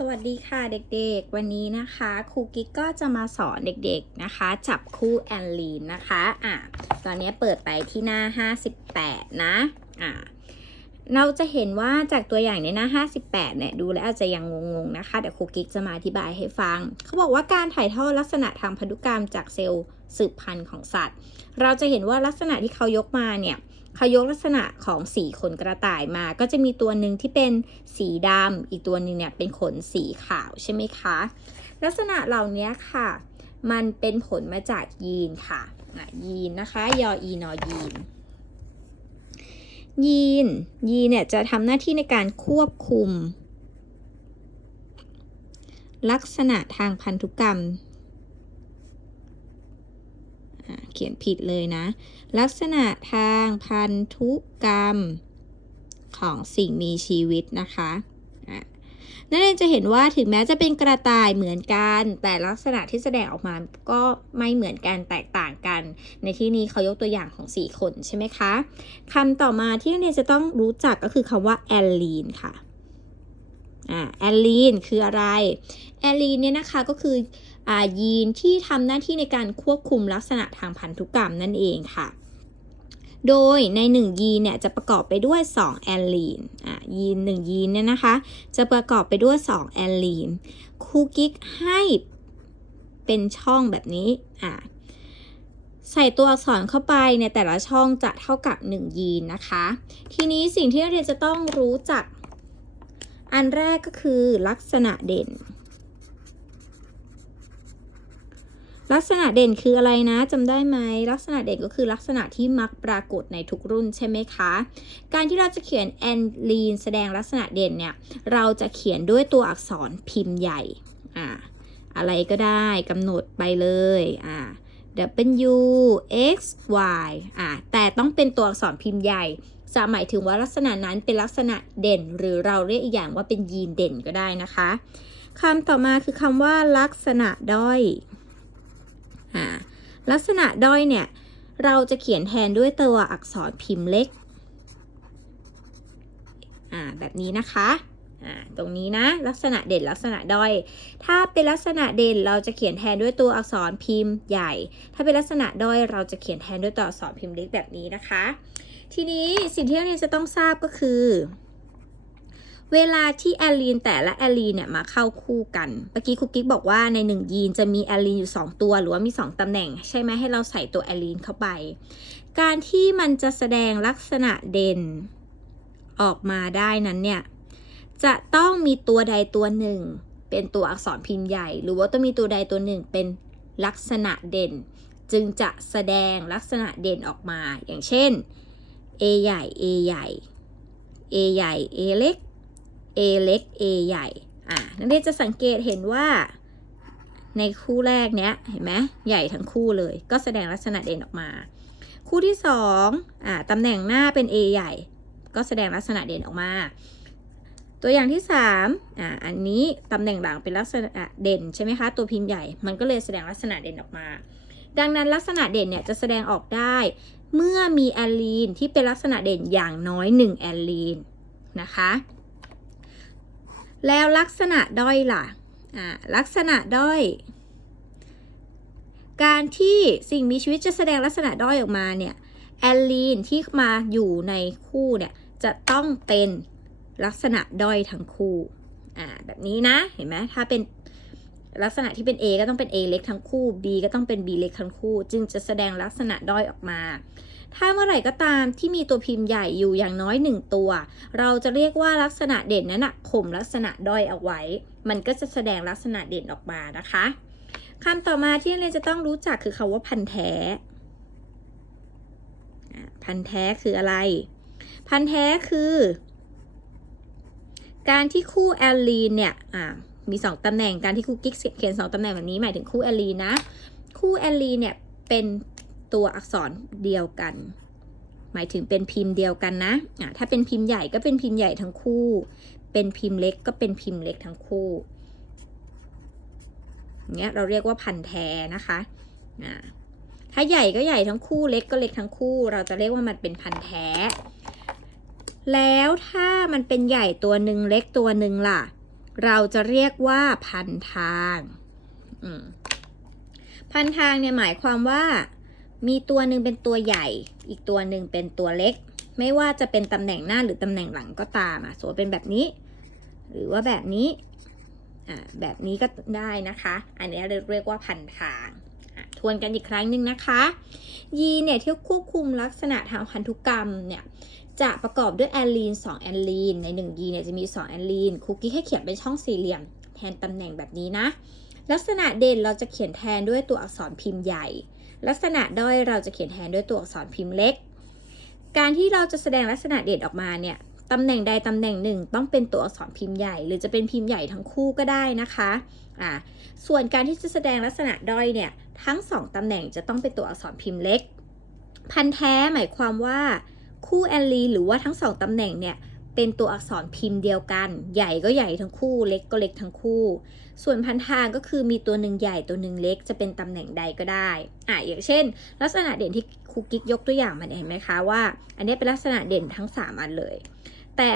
สวัสดีค่ะเด็กๆ วันนี้นะคะครูกิ๊กก็จะมาสอนเด็กๆนะคะ จับคู่แอนลีนนะคะอะตอนนี้เปิดไปที่หน้า 58 นะอะเราจะเห็นว่าจากตัวอย่างในหน้า 58 เนี่ยดูแล้วอาจจะยังงงๆนะคะเดี๋ยวครูกิ๊กจะมาอธิบายให้ฟัง เขาบอกว่าการถ่ายทอดลักษณะทางพันธุกรรมจากเซลล์สืบพันธุ์ของสัตว์ เราจะเห็นว่าลักษณะที่เขายกมาเนี่ย เขายกลักษณะของสีขนกระต่ายมา ก็จะมีตัวหนึ่งที่เป็นสีดำอีกตัวหนึ่งเนี่ยเป็นขนสีขาวใช่ไหมคะ ลักษณะเหล่านี้ค่ะ มันเป็นผลมาจากยีนค่ะอะยีนนะคะ ยออีนอยีนยีน ยีนเนี่ยจะทำหน้าที่ในการควบคุม ลักษณะทางพันธุกรรม เขียนผิดเลยนะ ลักษณะทางพันธุกรรมของสิ่งมีชีวิตนะคะนั่นเองจะเห็นว่าถึงแม้จะเป็นกระต่ายเหมือนกัน แต่ลักษณะที่แสดงออกมาก็ไม่เหมือนกันแตกต่างกัน ในที่นี้เขายกตัวอย่างของสี่คนใช่ไหมคะคำต่อมาที่นักเรียนจะต้องรู้จักก็คือคำว่าแอลลีนค่ะอ่าแอลลีนคืออะไรแอลลีนเนี่ยนะคะก็คือ ยีนที่ทำหน้าที่ในการควบคุมลักษณะทางพันธุกรรมนั่นเองค่ะ โดยใน 1 ยีนเนี่ยจะประกอบไปด้วย 2 แอลลีนอะยีน 1 ยีนเนี่ยนะคะ จะประกอบไปด้วย 2 แอลลีนครูกิ๊กให้เป็นช่องแบบนี้อะใส่ตัวอักษรเข้าไปในแต่ละช่องจะเท่ากับ 1 ยีนนะคะ ทีนี้สิ่งที่นักเรียนจะต้องรู้จัก อันแรกก็คือลักษณะเด่น ลักษณะเด่นคืออะไรนะจำได้ไหมลักษณะเด่นก็คือลักษณะที่มักปรากฏในทุกรุ่นใช่ไหมคะ การที่เราจะเขียนแอนลีนแสดงลักษณะเด่นเนี่ยเราจะเขียนด้วยตัวอักษรพิมพ์ใหญ่อ่าอะไรก็ได้กำหนดไปเลยอ่า W X Y อ่าแต่ต้องเป็นตัวอักษรพิมพ์ใหญ่จะหมายถึงว่าลักษณะนั้นเป็นลักษณะเด่น หรือเราเรียกอีกอย่างว่าเป็นยีนเด่นก็ได้นะคะคำต่อมาคือคำว่าลักษณะด้อย ลักษณะด้อยเนี่ย เราจะเขียนแทนด้วยตัวอักษรพิมพ์เล็ก แบบนี้นะคะตรงนี้นะ ลักษณะเด่นลักษณะด้อย ถ้าเป็นลักษณะเด่นเราจะเขียนแทนด้วยตัวอักษรพิมพ์ใหญ่ ถ้าเป็นลักษณะด้อยเราจะเขียนแทนด้วยตัวอักษรพิมพ์เล็กแบบนี้นะคะ ทีนี้สิ่งที่นักเรียนจะต้องทราบก็คือ เวลาที่แอลีนแต่ละแอลีนเนี่ยมาเข้าคู่กันเมื่อกี้คุกกิ๊กบอกว่าในหนึ่งยีนจะมีแอลีนอยู่ 2 ตัว หรือว่ามี 2 ตำแหน่ง ใช่ไหมให้เราใส่ตัวแอลีนเข้าไป การที่มันจะแสดงลักษณะเด่นออกมาได้นั้นเนี่ยจะต้องมีตัวใดตัวหนึ่ง เป็นตัวอักษรพิมพ์ใหญ่ หรือว่าต้องมีตัวใดตัวหนึ่งเป็นลักษณะเด่น จึงจะแสดงลักษณะเด่นออกมา อย่างเช่น A ใหญ่ A ใหญ่ A ใหญ่ A เล็ก A เล็ก A ใหญ่ อ่านักเรียนจะสังเกตเห็นว่า ในคู่แรกเนี้ยเห็นไหมใหญ่ทั้งคู่เลย ก็แสดงลักษณะเด่นออกมา คู่ที่สองอ่าตำแหน่งหน้าเป็น A ใหญ่ ก็แสดงลักษณะเด่นออกมา ตัวอย่างที่สามอ่าอันนี้ตำแหน่งหลังเป็นลักษณะเด่นใช่ไหมคะ ตัวพิมพ์ใหญ่ มันก็เลยแสดงลักษณะเด่นออกมา ดังนั้นลักษณะเด่นเนี่ยจะแสดงออกได้เมื่อมีแอลลีนที่เป็นลักษณะเด่นอย่างน้อย 1 แอลลีนนะคะ แล้วลักษณะด้อยล่ะอ่าลักษณะด้อย การที่สิ่งมีชีวิตจะแสดงลักษณะด้อยออกมาเนี่ยแอลลีนที่มาอยู่ในคู่เนี่ยจะต้องเป็นลักษณะด้อยทั้งคู่อ่าแบบนี้นะเห็นไหมถ้าเป็นลักษณะที่เป็น A ก็ต้องเป็น A เล็กทั้งคู่ B ก็ต้องเป็น B เล็กทั้งคู่ จึงจะแสดงลักษณะด้อยออกมา ถ้าเมื่อไหร่ก็ตามที่มีตัวพิมพ์ใหญ่อยู่อย่างน้อยหนึ่งตัว เราจะเรียกว่าลักษณะเด่นนั้นนะข่มลักษณะด้อยเอาไว้ มันก็จะแสดงลักษณะเด่นออกมานะคะคำต่อมาที่เรียนจะต้องรู้จักคือคาว่าพันแท้ พันแท้คืออะไร พันแท้คือ การที่คู่แอลลีนเนี่ยมี 2ตำแหน่งการที่คู่กิ๊กเขียน2ตำแหน่งแบบนี้หมายถึงคู่แอลลีนนะ คู่แอลลีนเนี่ยเป็น ตัวอักษรเดียวกัน หมายถึงเป็นพิมพ์เดียวกันนะอะถ้าเป็นพิมพ์ใหญ่ก็เป็นพิมพ์ใหญ่ทั้งคู่ เป็นพิมพ์เล็กก็เป็นพิมพ์เล็กทั้งคู่เนี้ยเราเรียกว่าพันแท้นะคะอ่าถ้าใหญ่ก็ใหญ่ทั้งคู่เล็กก็เล็กทั้งคู่ เราจะเรียกว่ามันเป็นพันแท้ แล้วถ้ามันเป็นใหญ่ตัวหนึ่งเล็กตัวหนึ่งล่ะ เราจะเรียกว่าพันทาง พันทางเนี่ยหมายความว่า มีตัวหนึ่งเป็นตัวใหญ่ อีกตัวหนึ่งเป็นตัวเล็ก ไม่ว่าจะเป็นตำแหน่งหน้าหรือตำแหน่งหลังก็ตามอะสมมติเป็นแบบนี้ หรือว่าแบบนี้อ่าแบบนี้ก็ได้นะคะ อันนี้เราเรียกว่าพันทางอะทวนกันอีกครั้งหนึ่งนะคะ ยีเนี่ยที่ควบคุมลักษณะทางพันธุกรรมเนี่ยจะประกอบด้วยแอลลีน2แอลลีนใน 1 ยีเนี่ยจะมี 2 แอลลีนคุกกี้ให้เขียนเป็นช่องสี่เหลี่ยม แทนตำแหน่งแบบนี้นะ ลักษณะเด่นเราจะเขียนแทนด้วยตัวอักษรพิมพ์ใหญ่ ลักษณะด้อยเราจะเขียนแทนด้วยตัวอักษรพิมพ์เล็ก การที่เราจะแสดงลักษณะเด่นออกมาเนี่ยตำแหน่งใดตำแหน่งหนึ่งต้องเป็นตัวอักษรพิมพ์ใหญ่ หรือจะเป็นพิมพ์ใหญ่ทั้งคู่ก็ได้นะคะอ่าส่วนการที่จะแสดงลักษณะด้อยเนี่ยทั้งสองตำแหน่งจะต้องเป็นตัวอักษรพิมพ์เล็ก พันแท้หมายความว่าคู่แอลลีหรือว่าทั้งสองตำแหน่งเนี่ย เป็นตัวอักษรพิมพ์เดียวกัน ใหญ่ก็ใหญ่ทั้งคู่ เล็กก็เล็กทั้งคู่ ส่วนพันทางก็คือมีตัวหนึ่งใหญ่ตัวหนึ่งเล็กจะเป็นตำแหน่งใดก็ได้อะอย่างเช่น ลักษณะเด่นที่ครูกิ๊กยกตัวอย่างมาเนี่ยเห็นไหมคะว่า อันนี้เป็นลักษณะเด่นทั้ง 3 อันเลย แต่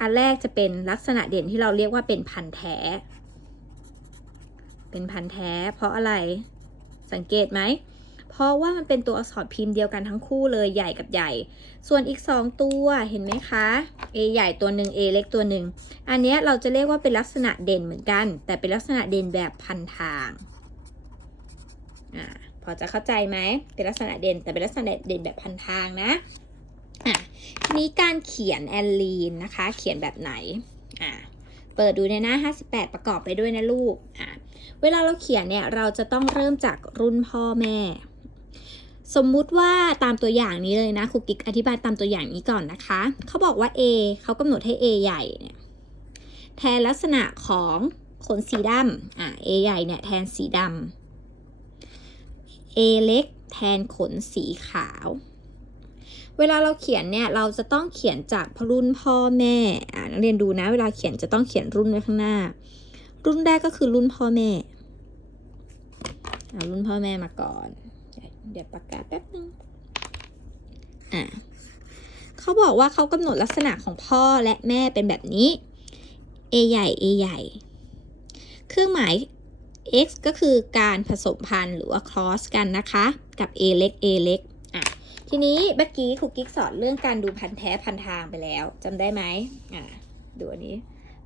อันแรกจะเป็นลักษณะเด่นที่เราเรียกว่าเป็นพันแท้ เป็นพันแท้ เพราะอะไรสังเกตไหม ราะว่ามันเป็นตัวอักษรพิมพ์เดียวกันทั้งคู่เลยใหญ่กับใหญ่ ส่วนอีก 2 ตัวเห็นไหมคะ A ใหญ่ตัวหนึ่ง A เล็กตัวหนึ่ง อันนี้เราจะเรียกว่าเป็นลักษณะเด่นเหมือนกัน แต่เป็นลักษณะเด่นแบบพันทางอ่าพอจะเข้าใจไหมเป็นลักษณะเด่นแต่เป็นลักษณะเด่นแบบพันทางนะอะทีนี้การเขียนแอลลีนนะคะ เขียนแบบไหนอ่าเปิดดูในหน้า 58 ประกอบไปด้วยนะลูกอ่าเวลาเราเขียนเนี่ยเราจะต้องเริ่มจากรุ่นพ่อแม่ สมมุติว่าตามตัวอย่างนี้เลยนะครูกิ๊กอธิบายตามตัวอย่างนี้ก่อนนะคะ เขาบอกว่า A เขากำหนดให้ A ใหญ่เนี่ยแทนลักษณะของขนสีดำอะ A ใหญ่เนี่ยแทนสีดำ A เล็กแทนขนสีขาว เวลาเราเขียนเนี่ยเราจะต้องเขียนจากรุ่นพ่อแม่อ่านักเรียนดูนะ เวลาเขียนจะต้องเขียนรุ่นไว้ข้างหน้า รุ่นแรกก็คือรุ่นพ่อแม่เอารุ่นพ่อแม่มาก่อน เดี๋ยวประกาศแป๊บนึงอ่าเขาบอกว่าเขากำหนดลักษณะของพ่อและแม่เป็นแบบนี้ A ใหญ่ A ใหญ่ เครื่องหมาย x ก็คือการผสมพันธุ์หรือว่า cross กันนะคะ กับ A เล็ก A เล็กอะทีนี้เมื่อกี้ครูกิ๊กสอนเรื่องการดูพันธุ์แท้พันธุ์ทางไปแล้วจำได้ไหมอ่าดูอันนี้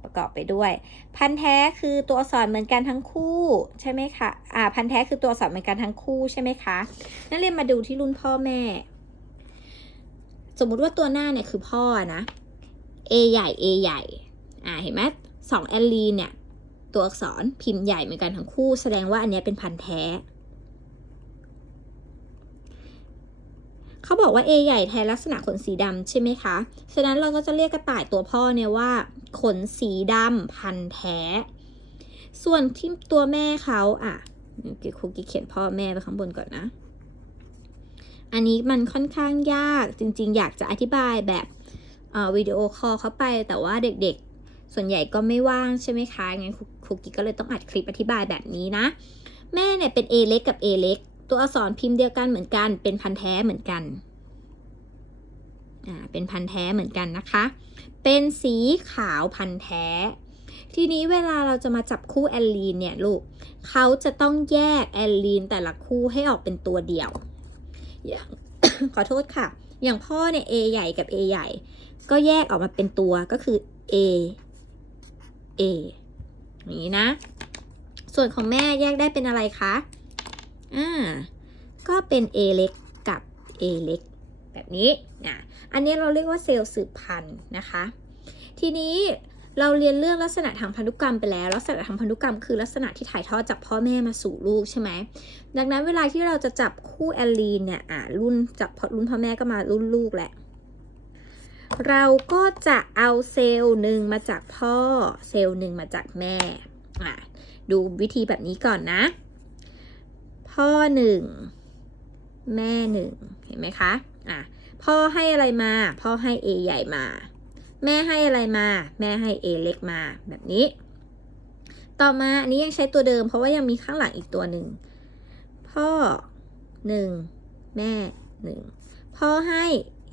ประกอบไปด้วย พันธุ์แท้คือตัวอักษรเหมือนกันทั้งคู่ใช่ไหมคะอ่าพันธุ์แท้คือตัวอักษรเหมือนกันทั้งคู่ใช่ไหมคะนักเรียนมาดูที่รุ่นพ่อแม่ สมมุติว่าตัวหน้าเนี่ยคือพ่อนะ A ใหญ่ A ใหญ่อ่าเห็นไหมสองแอลลีเนี่ยตัวอักษรพิมพ์ใหญ่เหมือนกันทั้งคู่ แสดงว่าอันนี้เป็นพันธุ์แท้ เขาบอกว่า A ใหญ่แทนลักษณะขนสีดำใช่ไหมคะ ฉะนั้นเราก็จะเรียกกระต่ายตัวพ่อเนี่ยว่า ขนสีดำพันแท้ ส่วนที่ตัวแม่เขาอะครูกิ๊กเขียนพ่อแม่ไปข้างบนก่อนนะ อันนี้มันค่อนข้างยากจริงๆ อยากจะอธิบายแบบวิดีโอคอลเข้าไปแต่ว่าเด็กๆ ส่วนใหญ่ก็ไม่ว่างใช่ไหมคะงั้นครูกิ๊กก็เลยต้องอัดคลิปอธิบายแบบนี้นะ แม่เนี่ยเป็น A เล็กกับ A เล็ก ตัวอักษรพิมพ์เดียวกันเหมือนกัน เป็นพันธุ์แท้เหมือนกันอ่าเป็นพันธุ์แท้เหมือนกันนะคะ เป็นสีขาวพันธุ์แท้ ทีนี้เวลาเราจะมาจับคู่แอลลีนเนี่ยลูกเขาจะต้องแยกแอลลีนแต่ละคู่ให้ออกเป็นตัวเดียวอย่างขอโทษค่ะ อย่างพ่อเนี่ย A ใหญ่กับ A ใหญ่ ก็แยกออกมาเป็นตัวก็คือ A A อย่างนี้นะ ส่วนของแม่แยกได้เป็นอะไรคะ อ่าก็เป็น A เล็กกับ A เล็กแบบนี้นะอันนี้เราเรียกว่าเซลล์สืบพันธุ์นะคะ ทีนี้เราเรียนเรื่องลักษณะทางพันธุกรรมไปแล้ว ลักษณะทางพันธุกรรมคือลักษณะที่ถ่ายทอดจากพ่อแม่มาสู่ลูกใช่ไหม ดังนั้นเวลาที่เราจะจับคู่แอลลีนเนี่ยอ่ารุ่นจากรุ่นพ่อแม่ก็มารุ่นลูกแหละ เราก็จะเอาเซลล์หนึ่งมาจากพ่อ เซลล์หนึ่งมาจากแม่อ่าดูวิธีแบบนี้ก่อนนะ พ่อหนึ่งแม่หนึ่งเห็นไหมคะอะพ่อให้อะไรมา พ่อให้ A ใหญ่มา แม่ให้อะไรมา แม่ให้ A เล็กมาแบบนี้ ต่อมาอันนี้ยังใช้ตัวเดิม เพราะว่ายังมีข้างหลังอีกตัวหนึ่งพ่อหนึ่งแม่หนึ่งพ่อให้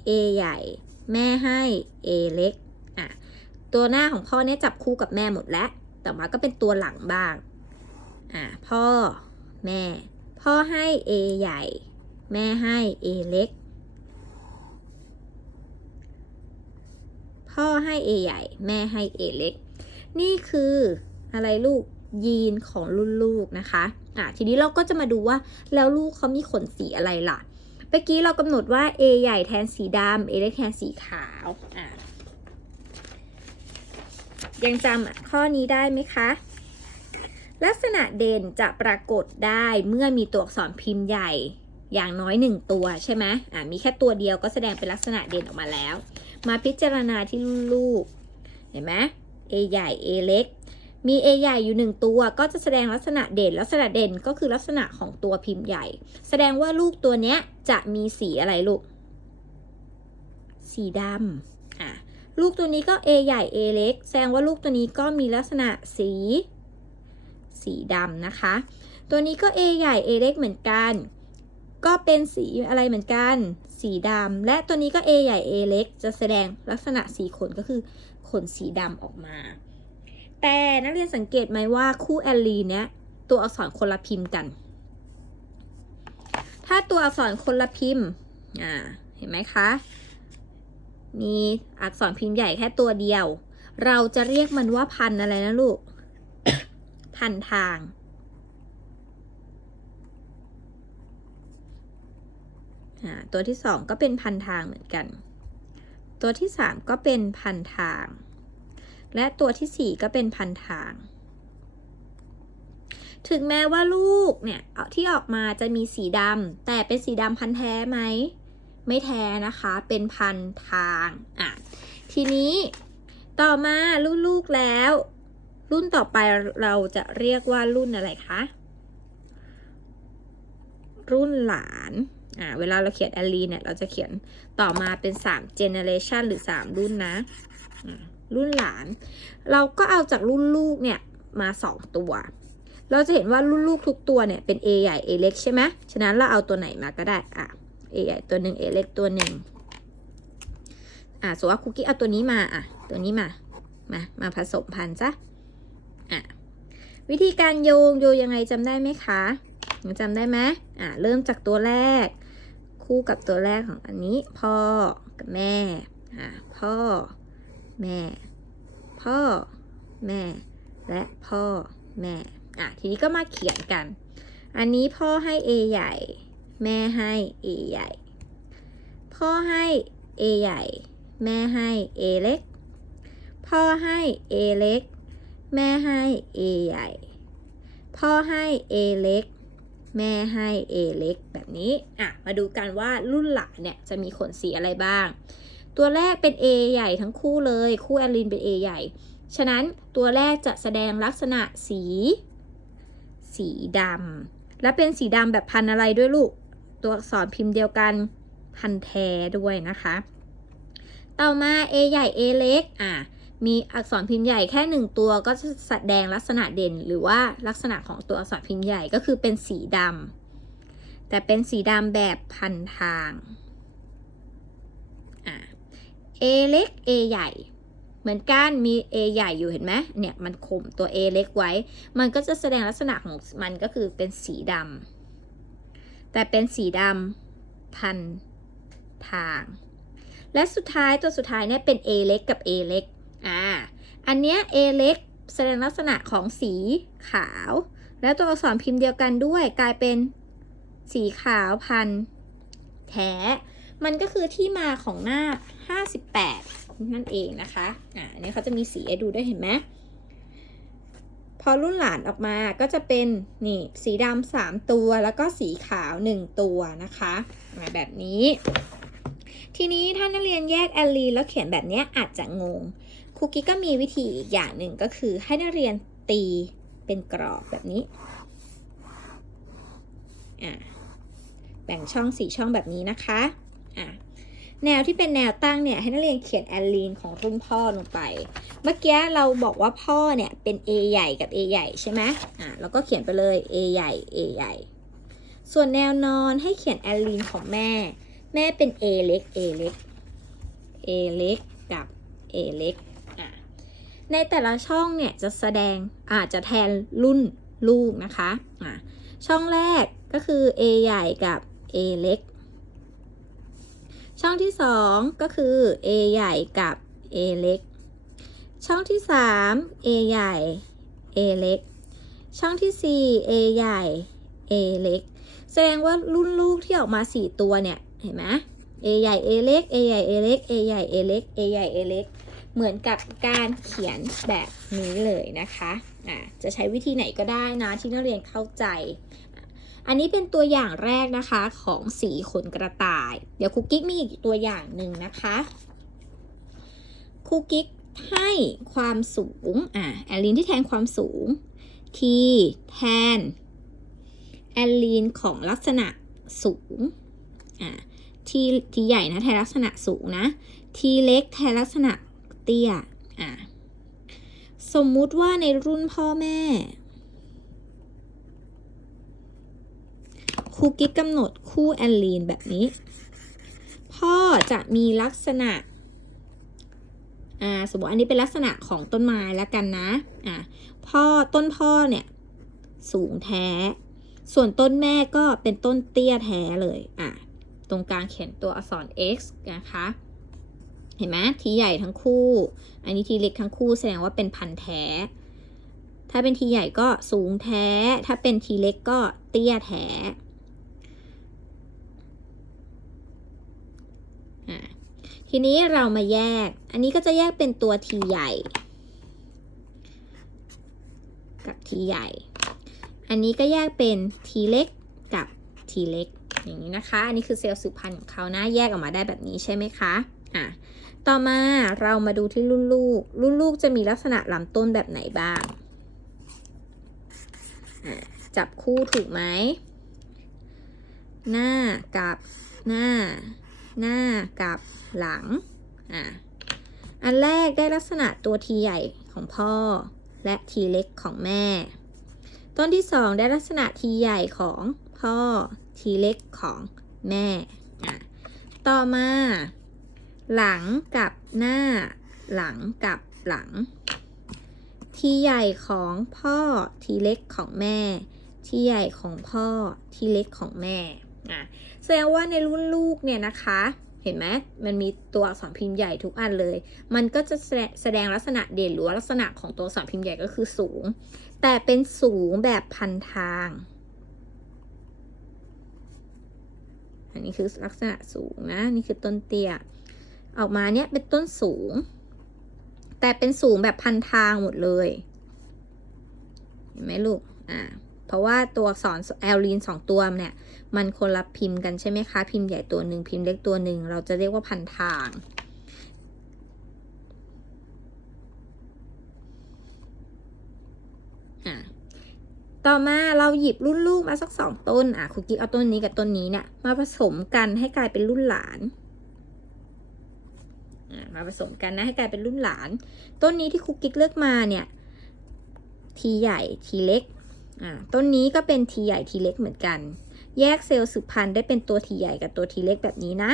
A ใหญ่ แม่ให้ A เล็กอะตัวหน้าของพ่อเนี่ยจับคู่กับแม่หมดแล้ว ต่อมาก็เป็นตัวหลังบ้างอ่าพ่อแม่ พ่อให้ A ใหญ่ แม่ให้ A เล็ก พ่อให้ A ใหญ่ แม่ให้ A เล็ก นี่คืออะไรลูกยีนของรุ่นลูกนะคะ อะทีนี้เราก็จะมาดูว่าแล้วลูกเขามีขนสีอะไรล่ะ เมื่อกี้เรากำหนดว่า A ใหญ่แทนสีดำ A เล็กแทนสีขาว อะ ยังจำข้อนี้ได้ไหมคะ ลักษณะเด่นจะปรากฏได้เมื่อมีตัวอักษรพิมพ์ใหญ่อย่างน้อยหนึ่งตัวใช่ไหมอะมีแค่ตัวเดียวก็แสดงเป็นลักษณะเด่นออกมาแล้ว มาพิจารณาที่ลูกเห็นไหม A ใหญ่ A เล็ก มี A ใหญ่อยู่หนึ่งตัวก็จะแสดงลักษณะเด่น ลักษณะเด่นก็คือลักษณะของตัวพิมพ์ใหญ่ แสดงว่าลูกตัวเนี้ยจะมีสีอะไรลูก สีดำอะลูกตัวนี้ก็ A ใหญ่ A เล็ก แสดงว่าลูกตัวนี้ก็มีลักษณะสี สีดำนะคะ ตัวนี้ก็ A ใหญ่ A เล็กเหมือนกัน ก็เป็นสีอะไรเหมือนกัน สีดำและตัวนี้ก็ A ใหญ่ A เล็ก จะแสดงลักษณะสีขนก็คือขนสีดำออกมา แต่นักเรียนสังเกตไหมว่าคู่แอลลีเนี้ยตัวอักษรคนละพิมพ์กัน ถ้าตัวอักษรคนละพิมพ์ อ่า เห็นไหมคะ มีอักษรพิมพ์ใหญ่แค่ตัวเดียว เราจะเรียกมันว่าพันอะไรนะลูก พันทาง ตัวที่สองก็เป็นพันทางเหมือนกัน ตัวที่สามก็เป็นพันทาง และตัวที่สี่ก็เป็นพันทาง ถึงแม้ว่าลูกเนี่ยที่ออกมาจะมีสีดำแต่เป็นสีดำพันแท้ไหมไม่แท้นะคะเป็นพันทางอะทีนี้ต่อมาลูกๆแล้ว รุ่นต่อไปเราจะเรียกว่ารุ่นอะไรคะ รุ่นหลาน อ่า เวลาเราเขียนแอลลีเนี่ย เราจะเขียนต่อมาเป็น3 generation หรือ 3 รุ่นนะอ่ารุ่นหลาน เราก็เอาจากรุ่นลูกเนี่ย มา 2 ตัว เราจะเห็นว่ารุ่นลูกทุกตัวเนี่ย เป็น A ใหญ่ A เล็กใช่ไหมฉะนั้นเราเอาตัวไหนมาก็ได้ อะ A ใหญ่ตัวหนึ่ง A เล็กตัวหนึ่งอะสมมติว่าคุกกี้เอาตัวนี้มา อะ ตัวนี้มา มา มาผสมพันธุ์ซะ อะวิธีการโยงโยงยังไงจำได้ไหมคะยังจำได้ไหมอะเริ่มจากตัวแรก คู่กับตัวแรกของอันนี้ พ่อกับแม่อะพ่อ แม่ พ่อ แม่ และพ่อแม่อะทีนี้ก็มาเขียนกัน อันนี้พ่อให้ A ใหญ่ แม่ให้ A ใหญ่ พ่อให้ A ใหญ่ แม่ให้ A เล็ก พ่อให้ A เล็ก แม่ให้ A ใหญ่ พ่อให้ A เล็ก แม่ให้ A เล็ก แบบนี้ อะ มาดูกันว่ารุ่นหลังเนี่ยจะมีขนสีอะไรบ้าง ตัวแรกเป็น A ใหญ่ทั้งคู่เลย คู่แอลินเป็น A ใหญ่ ฉะนั้นตัวแรกจะแสดงลักษณะสี สีดำ และเป็นสีดำแบบพันอะไรด้วยลูก ตัวอักษรพิมพ์เดียวกันพันแท้ด้วยนะคะ ต่อมา A ใหญ่ A เล็ก อะ มีอักษรพิมพ์ใหญ่แค่หนึ่งตัวก็จะแสดงลักษณะเด่น หรือว่าลักษณะของตัวอักษรพิมพ์ใหญ่ก็คือเป็นสีดำแต่เป็นสีดำแบบพันทางอะ A เล็ก A ใหญ่ เหมือนกันมี A ใหญ่อยู่เห็นไหมเนี่ยมันข่มตัว A เล็กไว้ มันก็จะแสดงลักษณะของมันก็คือเป็นสีดำแต่เป็นสีดำพันทาง และสุดท้ายตัวสุดท้ายเนี่ยเป็น A เล็กกับ A เล็ก อ่า อันเนี้ย A เล็กแสดงลักษณะของสีขาว แล้วตัวอักษรพิมพ์เดียวกันด้วยกลายเป็นสีขาวพันแท้ มันก็คือที่มาของหน้า 58 นั่นเองนะคะ อ่าอันนี้เขาจะมีสีดูด้วยเห็นไหมพอรุ่นหลานออกมาก็จะเป็นนี่สีดำสามตัวแล้วก็สีขาวหนึ่งตัวนะคะมาแบบนี้ ทีนี้ถ้านักเรียนแยกแอลลีแล้วเขียนแบบนี้อาจจะงง ครูกี้ก็มีวิธีอีกอย่างหนึ่งก็คือให้นักเรียนตีเป็นกรอบแบบนี้อ่าแบ่งช่องสี่ช่องแบบนี้นะคะอ่าแนวที่เป็นแนวตั้งเนี่ยให้นักเรียนเขียนแอลลีนของรุ่นพ่อลงไป เมื่อกี้เราบอกว่าพ่อเนี่ยเป็น A ใหญ่กับ A ใหญ่ใช่ไหมอ่าแล้วก็เขียนไปเลย A ใหญ่ A ใหญ่ ส่วนแนวนอนให้เขียนแอลลีนของแม่ แม่เป็น A เล็ก A เล็ก A เล็กกับ A เล็ก ในแต่ละช่องเนี่ยจะแสดงอาจจะแทนรุ่นลูกนะคะอะช่องแรกก็คือ A ใหญ่กับ A เล็ก ช่องที่ 2 ก็คือ A ใหญ่กับ A เล็ก ช่องที่ 3 A ใหญ่ A เล็ก ช่องที่ 4 A ใหญ่ A เล็ก แสดงว่ารุ่นลูกที่ออกมา 4 ตัวเนี่ย เห็นไหม A ใหญ่ A เล็ก A ใหญ่ A เล็ก A ใหญ่ A เล็ก A ใหญ่ A เล็ก เหมือนกับการเขียนแบบนี้เลยนะคะอะจะใช้วิธีไหนก็ได้นะที่นักเรียนเข้าใจ อันนี้เป็นตัวอย่างแรกนะคะของสีขนกระต่าย เดี๋ยวครูกิ๊กมีอีกตัวอย่างหนึ่งนะคะครูกิ๊กให้ความสูงอะแอลลินที่แทนความสูง t แทนแอลลินของลักษณะสูง อะ t t ใหญ่นะ แทนลักษณะสูงนะ t เล็กแทนลักษณะ ตี้ยอะสมมุติว่าในรุ่นพ่อแม่ครูกิ๊กกำหนดคู่แอลลีนแบบนี้ พ่อจะมีลักษณะอ่าสมมติอันนี้เป็นลักษณะของต้นไม้แล้วกันนะอ่าพ่อต้นพ่อเนี่ยสูงแท้ ส่วนต้นแม่ก็เป็นต้นเตี้ยแท้เลยอะตรงกลางเขียนตัวอักษร x นะคะ เห็นไหมทีใหญ่ทั้งคู่ อันนี้ทีเล็กทั้งคู่แสดงว่าเป็นพันธุ์แท้ ถ้าเป็นทีใหญ่ก็สูงแท้ ถ้าเป็นทีเล็กก็เตี้ยแท้อะทีนี้เรามาแยก อันนี้ก็จะแยกเป็นตัวทีใหญ่ กับทีใหญ่ อันนี้ก็แยกเป็นทีเล็กกับทีเล็ก อย่างนี้นะคะ อันนี้คือเซลล์สืบพันธุ์ของเขานะ แยกออกมาได้แบบนี้ใช่ไหมคะ อะต่อมาเรามาดูที่รุ่นลูก รุ่นลูกจะมีลักษณะลำต้นแบบไหนบ้าง จับคู่ถูกไหม หน้ากับหน้า หน้ากับหลัง อะ อันแรกได้ลักษณะตัวทีใหญ่ของพ่อ และทีเล็กของแม่ ต้นที่สองได้ลักษณะทีใหญ่ของพ่อ ทีเล็กของแม่ อะ ต่อมา หลังกับหน้า หลังกับหลัง ทีใหญ่ของพ่อ ทีเล็กของแม่ ทีใหญ่ของพ่อ ทีเล็กของแม่อะแสดงว่าในรุ่นลูกเนี่ยนะคะ เห็นไหมมันมีตัวอักษรพิมพ์ใหญ่ทุกอันเลย มันก็จะแสดงลักษณะเด่นหรือลักษณะของตัวอักษรพิมพ์ใหญ่ก็คือสูง แต่เป็นสูงแบบพันทาง อันนี้คือลักษณะสูงนะ นี่คือต้นเตี้ย ออกมาเนี้ยเป็นต้นสูง แต่เป็นสูงแบบพันทางหมดเลยเห็นไหมลูกอ่าเพราะว่าตัวอักษรแอลลีนสองตัวเนี่ย มันคนละพิมพ์กันใช่ไหมคะ พิมพ์ใหญ่ตัวหนึ่งพิมพ์เล็กตัวหนึ่งเราจะเรียกว่าพันทางต่อมาเราหยิบรุ่นลูกมาสักสองต้น อะคุกกี้เอาต้นนี้กับต้นนี้เนี่ยมาผสมกันให้กลายเป็นรุ่นหลาน มาผสมกันนะให้กลายเป็นรุ่นหลาน ต้นนี้ที่คุกกิ๊กเลือกมาเนี่ยทีใหญ่ทีเล็กอ่าต้นนี้ก็เป็นทีใหญ่ทีเล็กเหมือนกัน แยกเซลล์สืบพันธุ์ได้เป็นตัวทีใหญ่กับตัวทีเล็กแบบนี้นะ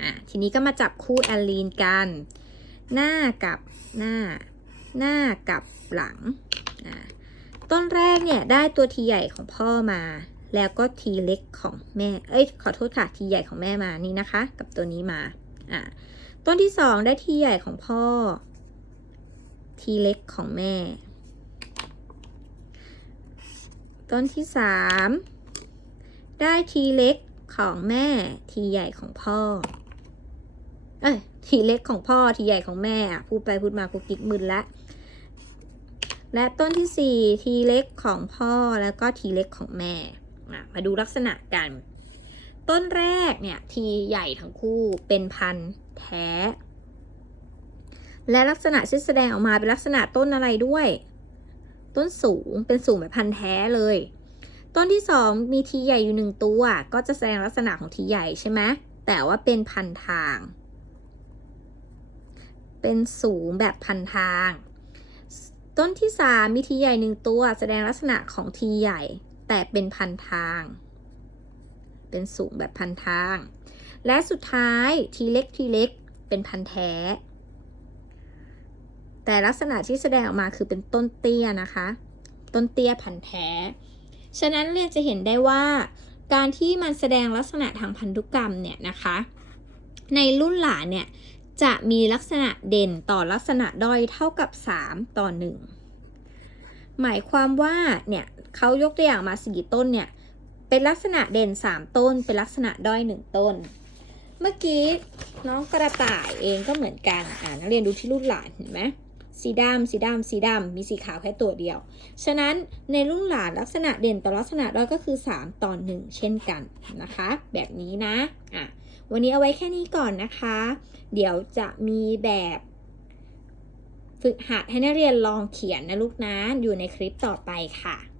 อ่าทีนี้ก็มาจับคู่แอลลีนกัน หน้ากับหน้า หน้ากับหลังอ่าต้นแรกเนี่ยได้ตัวทีใหญ่ของพ่อมาแล้วก็ทีเล็กของแม่ เอ้ย ขอโทษค่ะ ทีใหญ่ของแม่มานี่นะคะ กับตัวนี้มา อ่าต้นที่สองได้ทีใหญ่ของพ่อ ทีเล็กของแม่ ต้นที่สามได้ทีเล็กของแม่ ทีใหญ่ของพ่อ เอ้ยทีเล็กของพ่อทีใหญ่ของแม่อะพูดไปพูดมากูกิ๊กมึนละและต้นที่สี่ทีเล็กของพ่อแล้วก็ทีเล็กของแม่ มาดูลักษณะกัน ต้นแรกเนี่ยทีใหญ่ทั้งคู่เป็นพันธุ์แท้ และลักษณะที่แสดงออกมาเป็นลักษณะต้นอะไรด้วย ต้นสูงเป็นสูงแบบพันธุ์แท้เลย ต้นที่สองมีทีใหญ่อยู่หนึ่งตัว ก็จะแสดงลักษณะของทีใหญ่ใช่ไหมแต่ว่าเป็นพันทาง เป็นสูงแบบพันทาง ต้นที่สามมีทีใหญ่หนึ่งตัว แสดงลักษณะของทีใหญ่ แต่เป็นพันทาง เป็นสูงแบบพันทาง และสุดท้ายทีเล็กทีเล็กเป็นพันแท้ แต่ลักษณะที่แสดงออกมาคือเป็นต้นเตี้ยนะคะ ต้นเตี้ยพันแท้ ฉะนั้นเรียนจะเห็นได้ว่า การที่มันแสดงลักษณะทางพันธุกรรมเนี่ยนะคะ ในรุ่นหลานเนี่ยจะมีลักษณะเด่นต่อลักษณะด้อยเท่ากับ 3 ต่อ 1 หมายความว่าเนี่ยเขายกตัวอย่างมาสี่ต้นเนี่ย เป็นลักษณะเด่น 3 ต้น เป็นลักษณะด้อย 1 ต้น เมื่อกี้น้องกระต่ายเองก็เหมือนกันอ่านักเรียนดูที่รุ่นหลานเห็นไหมสีดำสีดำสีดำมีสีขาวแค่ตัวเดียว ฉะนั้นในรุ่นหลานลักษณะเด่นต่อลักษณะด้อยก็คือ 3 ต่อ 1 เช่นกันนะคะ แบบนี้นะอะวันนี้เอาไว้แค่นี้ก่อนนะคะ เดี๋ยวจะมีแบบฝึกหัดให้นักเรียนลองเขียนนะลูกนะ อยู่ในคลิปต่อไปค่ะ